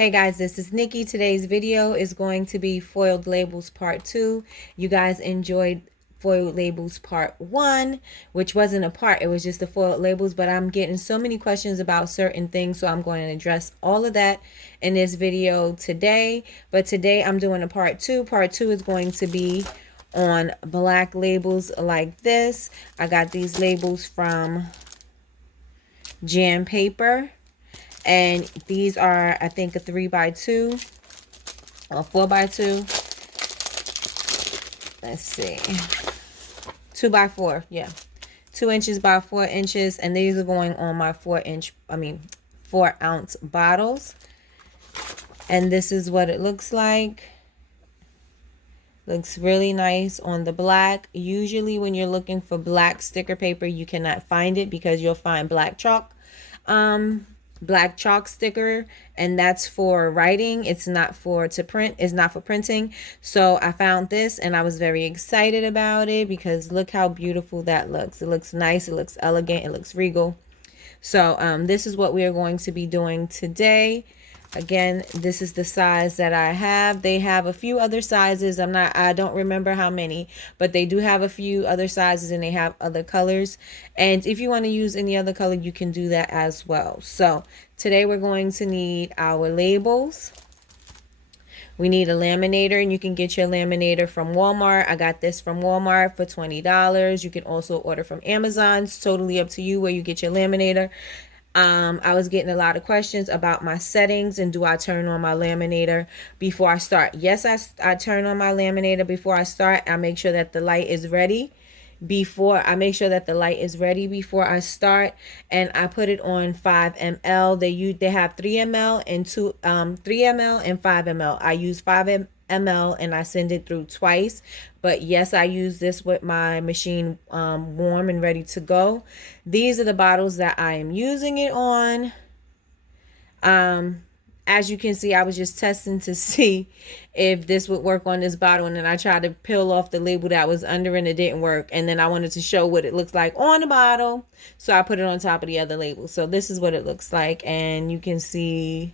Hey guys, this is Nikki. Today's video is going to be foiled labels part 2. You guys enjoyed foiled labels part 1, which wasn't a part, it was just the foiled labels, but I'm getting so many questions about certain things, so I'm going to address all of that in this video today. But today I'm doing a part 2. Part 2 is going to be on black labels like this. I got these labels from Jam Paper. And these are, I think, a 3x2 or 4x2. Let's see. 2x4, yeah. 2 inches by 4 inches. And these are going on my 4-ounce bottles. And this is what it looks like. Looks really nice on the black. Usually when you're looking for black sticker paper, you cannot find it because you'll find black chalk sticker, and that's for writing. It's not for print. It's not for printing. So I found this and I was very excited about it because look how beautiful that looks. It looks nice, it looks elegant, it looks regal. So this is what we are going to be doing today. Again, this is the size that I have. They have a few other sizes. I don't remember how many, but they do have a few other sizes and they have other colors. And if you want to use any other color, you can do that as well. So today we're going to need our labels. We need a laminator, and you can get your laminator from Walmart. I got this from Walmart for $20. You can also order from Amazon. It's totally up to you where you get your laminator. I was getting a lot of questions about my settings and do I turn on my laminator before I start. Yes, I turn on my laminator before I start. I make sure that the light is ready before I start, and I put it on 5 ml. They have 3 ml and 3 ml and 5 ml. I use 5 ml and I send it through twice. But yes, I use this with my machine warm and ready to go. These are the bottles that I am using it on. As you can see, I was just testing to see if this would work on this bottle, and then I tried to peel off the label that was under and it didn't work. And then I wanted to show what it looks like on the bottle, so I put it on top of the other label. So this is what it looks like, and you can see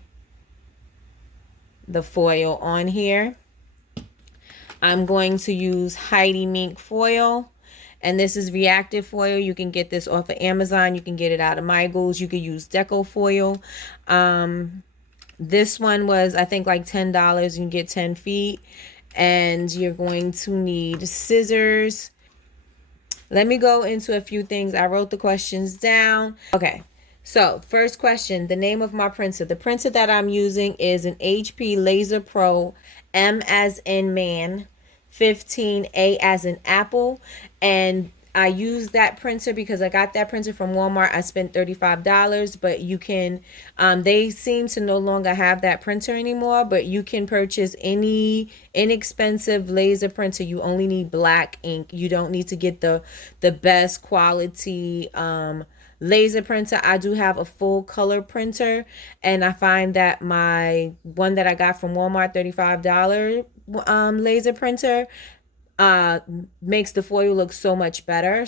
the foil on here. I'm going to use Heidii mink foil, and this is reactive foil. You can get this off of Amazon. You can get it out of Michael's. You can use Deco foil. This one was, I think, like $10. You can get 10 feet, and you're going to need scissors. Let me go into a few things. I wrote the questions down. Okay. So first question, the name of my printer. The printer that I'm using is an HP Laser Pro M as in man, 15, A as in apple. And I use that printer because I got that printer from Walmart. I spent $35, but you can, they seem to no longer have that printer anymore, but you can purchase any inexpensive laser printer. You only need black ink. You don't need to get the best quality, laser printer. I do have a full color printer, and I find that my one that I got from Walmart, $35 laser printer, makes the foil look so much better.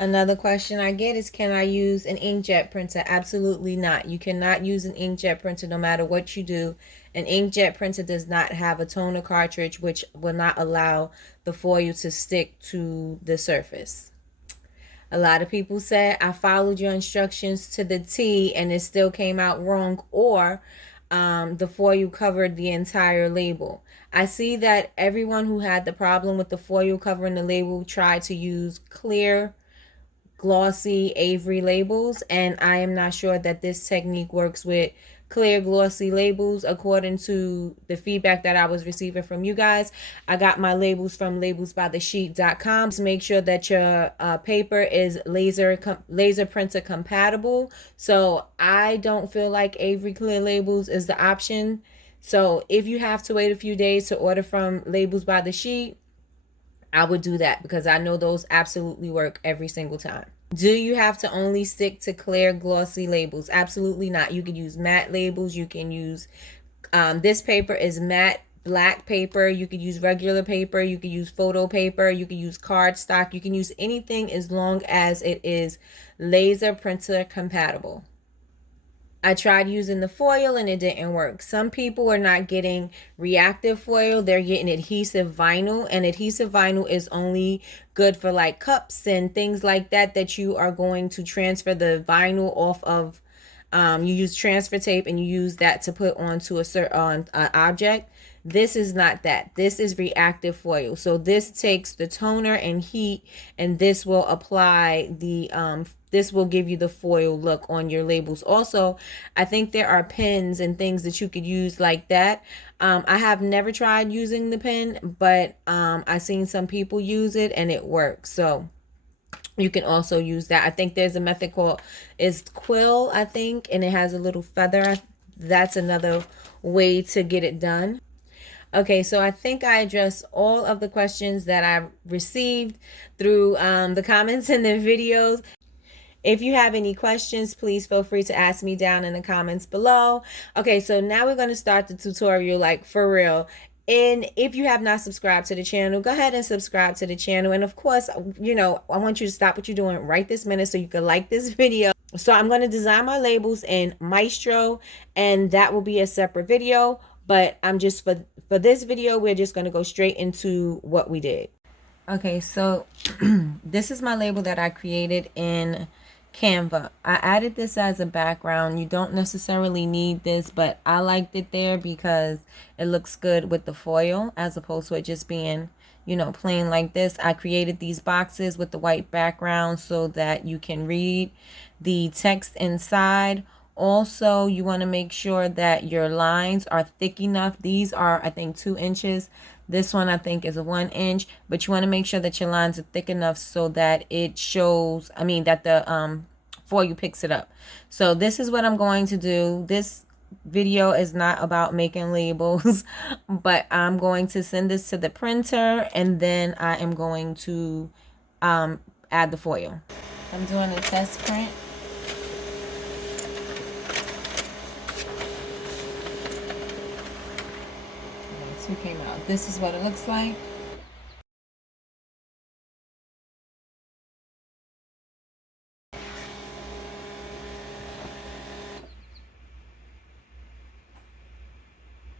Another question I get is, can I use an inkjet printer? Absolutely not. You cannot use an inkjet printer no matter what you do. An inkjet printer does not have a toner cartridge, which will not allow the foil to stick to the surface. A lot of people said I followed your instructions to the T and it still came out wrong, or the foil covered the entire label. I see that everyone who had the problem with the foil covering the label tried to use clear, glossy Avery labels, and I am not sure that this technique works with clear, glossy labels according to the feedback that I was receiving from you guys. I got my labels from labelsbythesheet.com. Just make sure that your paper is laser printer compatible. So I don't feel like Avery clear labels is the option. So if you have to wait a few days to order from Labels by the Sheet, I would do that because I know those absolutely work every single time. Do you have to only stick to clear, glossy labels? Absolutely not. You can use matte labels. You can use, this paper is matte black paper. You could use regular paper. You could use photo paper. You could use cardstock. You can use anything as long as it is laser printer compatible. I tried using the foil and it didn't work. Some people are not getting reactive foil, they're getting adhesive vinyl, and adhesive vinyl is only good for like cups and things like that that you are going to transfer the vinyl off of. You use transfer tape and you use that to put onto a certain object. This is not that. This is reactive foil. So this takes the toner and heat, and this will apply the this will give you the foil look on your labels. Also, I think there are pens and things that you could use like that. I have never tried using the pen, but I've seen some people use it and it works. So you can also use that. I think there's a method called is quill, I think, and it has a little feather. That's another way to get it done. Okay, so I think I addressed all of the questions that I've received through the comments in the videos. If you have any questions, please feel free to ask me down in the comments below. Okay, so now we're going to start the tutorial, like for real. And if you have not subscribed to the channel, go ahead and subscribe to the channel. And of course, you know, I want you to stop what you're doing right this minute so you can like this video. So I'm going to design my labels in Maestro, and that will be a separate video. But I'm just, for this video, we're just going to go straight into what we did. Okay, so this is my label that I created in Canva. I added this as a background. You don't necessarily need this, but I liked it there because it looks good with the foil as opposed to it just being, you know, plain like this. I created these boxes with the white background so that you can read the text inside. Also, you want to make sure that your lines are thick enough. These are, I think, 2 inches. This one, I think, is a 1 inch. But you want to make sure that your lines are thick enough so that it shows, I mean, that the foil picks it up. So this is what I'm going to do. This video is not about making labels, but I'm going to send this to the printer, and then I am going to add the foil. I'm doing a test print. Came out. This is what it looks like.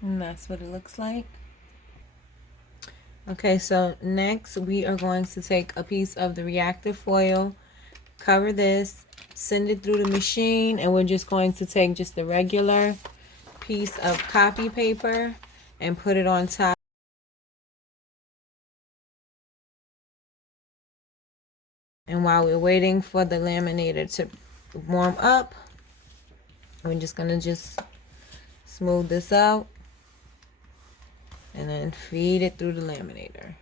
And that's what it looks like. Okay, so next we are going to take a piece of the reactive foil, cover this, send it through the machine, and we're just going to take just the regular piece of copy paper and put it on top. And while we're waiting for the laminator to warm up, we're just gonna just smooth this out and then feed it through the laminator.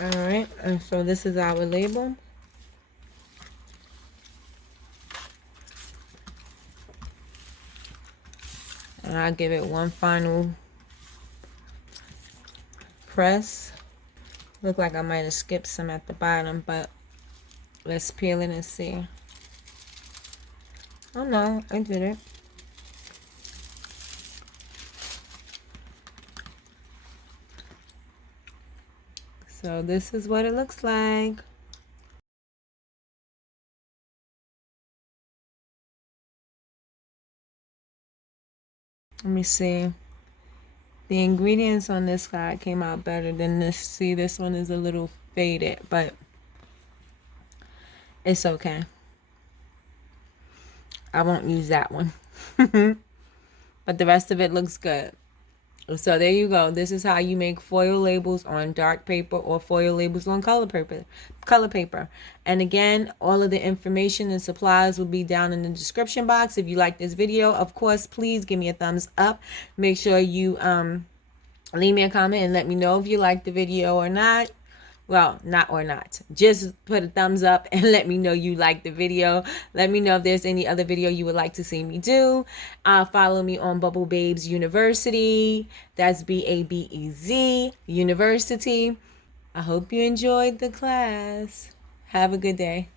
All right, and so this is our label. And I'll give it one final press. Look like I might have skipped some at the bottom, but let's peel it and see. Oh no, I did it. So this is what it looks like. Let me see. The ingredients on this side came out better than this. See, this one is a little faded, but it's okay. I won't use that one. But the rest of it looks good. So there you go. This is how you make foil labels on dark paper or foil labels on color paper. And again, all of the information and supplies will be down in the description box. If you like this video, of course, please give me a thumbs up. Make sure you leave me a comment and let me know if you like the video or not. Well, not or not. Just put a thumbs up and let me know you like the video. Let me know if there's any other video you would like to see me do. Follow me on Bubble Babes University. That's BABEZ University. I hope you enjoyed the class. Have a good day.